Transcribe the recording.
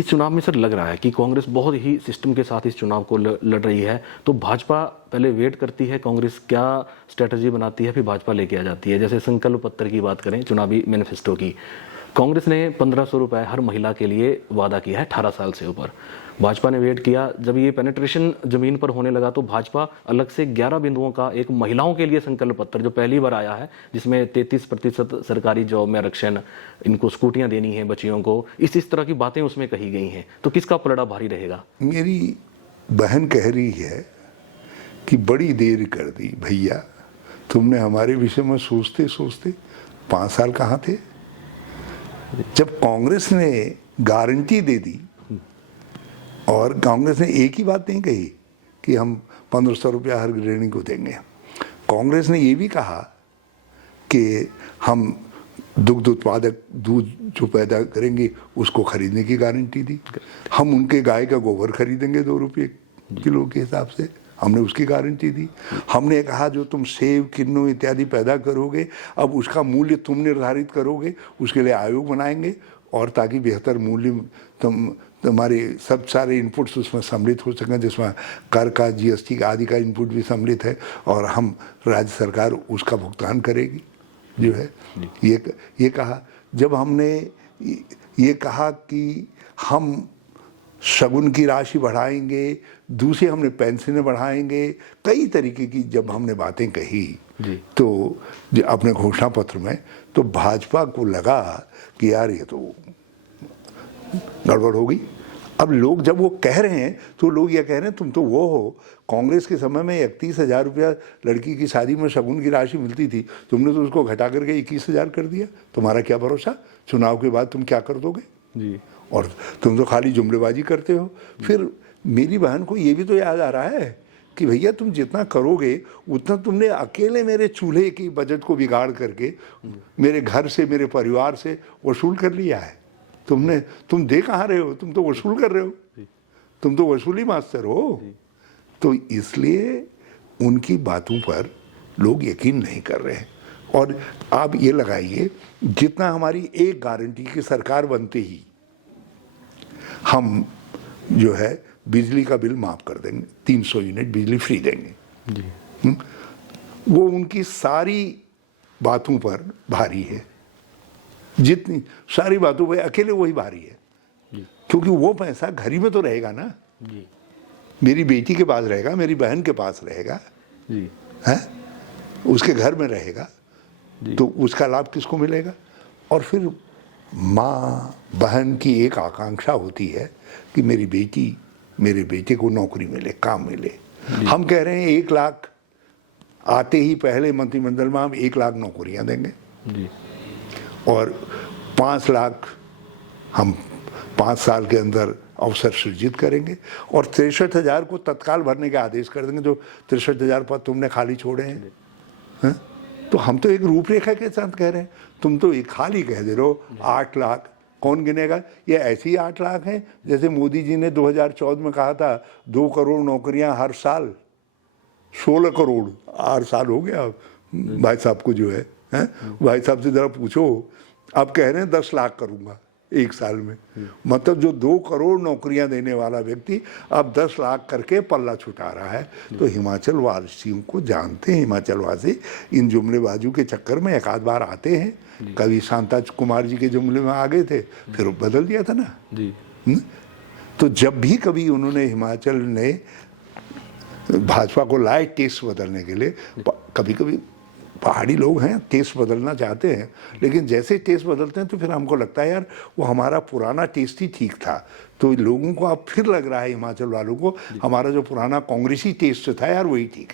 इस चुनाव में सर लग रहा है कि कांग्रेस बहुत ही सिस्टम के साथ इस चुनाव को लड़ रही है, तो भाजपा पहले वेट करती है, कांग्रेस क्या स्ट्रेटजी बनाती है, फिर भाजपा लेके आ जाती है। जैसे संकल्प पत्र की बात करें, चुनावी मैनिफेस्टो की, कांग्रेस ने 1500 रुपए हर महिला के लिए वादा किया है 18 साल से ऊपर। भाजपा ने वेट किया, जब ये पेनिट्रेशन जमीन पर होने लगा तो भाजपा अलग से 11 बिंदुओं का एक महिलाओं के लिए संकल्प पत्र, जो पहली बार आया है, जिसमें 33% सरकारी जॉब में आरक्षण, इनको स्कूटियां देनी है बच्चियों को, इस तरह की बातें उसमें कही गई हैं। तो किसका पलड़ा भारी रहेगा? मेरी बहन कह रही है कि बड़ी देर कर दी भैया, तुमने हमारे विषय में सोचते सोचते 5 साल कहाँ थे। जब कांग्रेस ने गारंटी दे दी, और कांग्रेस ने एक ही बात नहीं कही कि हम 1500 रुपया हर गृहिणी को देंगे, कांग्रेस ने ये भी कहा कि हम दुग्ध उत्पादक दूध जो पैदा करेंगे उसको खरीदने की गारंटी दी, हम उनके गाय का गोबर खरीदेंगे 2 रुपये किलो के हिसाब से, हमने उसकी गारंटी दी। हमने कहा जो तुम सेब, किन्नू इत्यादि पैदा करोगे, अब उसका मूल्य तुम निर्धारित करोगे, उसके लिए आयोग बनाएंगे, और ताकि बेहतर मूल्य तुम्हारे सब सारे इनपुट्स उसमें सम्मिलित हो सकें, जिसमें कर का, जीएसटी का आदि का इनपुट भी सम्मिलित है, और हम राज्य सरकार उसका भुगतान करेगी जो है। ये कहा। जब हमने ये कहा कि हम शगुन की राशि बढ़ाएंगे, दूसरे हमने पेंशनें बढ़ाएंगे, कई तरीके की जब हमने बातें कही तो अपने घोषणा पत्र में, तो भाजपा को लगा कि यार ये तो गड़बड़ हो गई। अब लोग जब वो कह रहे हैं तो लोग ये कह रहे हैं तुम तो वो हो, कांग्रेस के समय में 31,000 रुपया लड़की की शादी में शगुन की राशि मिलती थी, तुमने तो उसको घटा करके 21,000 कर दिया। तुम्हारा क्या भरोसा, चुनाव के बाद तुम क्या कर दोगे जी, और तुम तो खाली जुमलेबाजी करते हो। फिर मेरी बहन को ये भी तो याद आ रहा है कि भैया तुम जितना करोगे उतना तुमने अकेले मेरे चूल्हे की बजट को बिगाड़ करके मेरे घर से, मेरे परिवार से वसूल कर लिया है। तुम दे कहाँ रहे हो, तुम तो वसूल कर रहे हो, तुम तो वसूली मास्टर हो। तो इसलिए उनकी बातों पर लोग यकीन नहीं कर रहे हैं। और आप ये लगाइए, जितना हमारी एक गारंटी की सरकार बनते ही हम जो है बिजली का बिल माफ कर देंगे, 300 यूनिट बिजली फ्री देंगे जी। वो उनकी सारी बातों पर भारी है, जितनी सारी बातों पर अकेले वही भारी है जी। क्योंकि वो पैसा घर ही में तो रहेगा ना जी, मेरी बेटी के पास रहेगा, मेरी बहन के पास रहेगा जी, है उसके घर में रहेगा जी। तो उसका लाभ किसको मिलेगा? और फिर माँ बहन की एक आकांक्षा होती है कि मेरी बेटी, मेरे बेटे को नौकरी मिले, काम मिले। हम कह रहे हैं 1 लाख आते ही पहले मंत्रिमंडल में हम 1 लाख नौकरियां देंगे जी, और 5 लाख हम 5 साल के अंदर अवसर सृजित करेंगे, और 63,000 को तत्काल भरने के आदेश कर देंगे, जो 63,000 पद तुमने खाली छोड़े हैं। तो हम तो एक रूपरेखा के साथ कह रहे हैं, तुम तो एक खाली कह दे रहे हो 8 लाख। कौन गिनेगा? ये ऐसे ही 8 लाख हैं जैसे मोदी जी ने 2014 में कहा था 2 करोड़ नौकरियां हर साल, 16 करोड़ 8 साल हो गया भाई साहब को जो है, भाई साहब से जरा पूछो, अब कह रहे हैं 10 लाख करूंगा 1 साल में। मतलब जो 2 करोड़ नौकरियां देने वाला व्यक्ति अब 10 लाख करके पल्ला छुटा रहा है। तो हिमाचल वासियों को जानते हैं, हिमाचल वासी इन जुमलेबाजों के चक्कर में एक आध बार आते हैं। कभी शांता कुमार जी के जुमले में आ गए थे, फिर बदल दिया था ना जी। तो जब भी कभी उन्होंने, हिमाचल ने भाजपा को लाए टेस्ट बदलने के लिए, कभी कभी पहाड़ी लोग हैं, टेस्ट बदलना चाहते हैं, लेकिन जैसे टेस्ट बदलते हैं तो फिर हमको लगता है यार वो हमारा पुराना टेस्ट ही ठीक था। तो लोगों को अब फिर लग रहा है, हिमाचल वालों को, हमारा जो पुराना कांग्रेसी टेस्ट था यार वही ठीक है।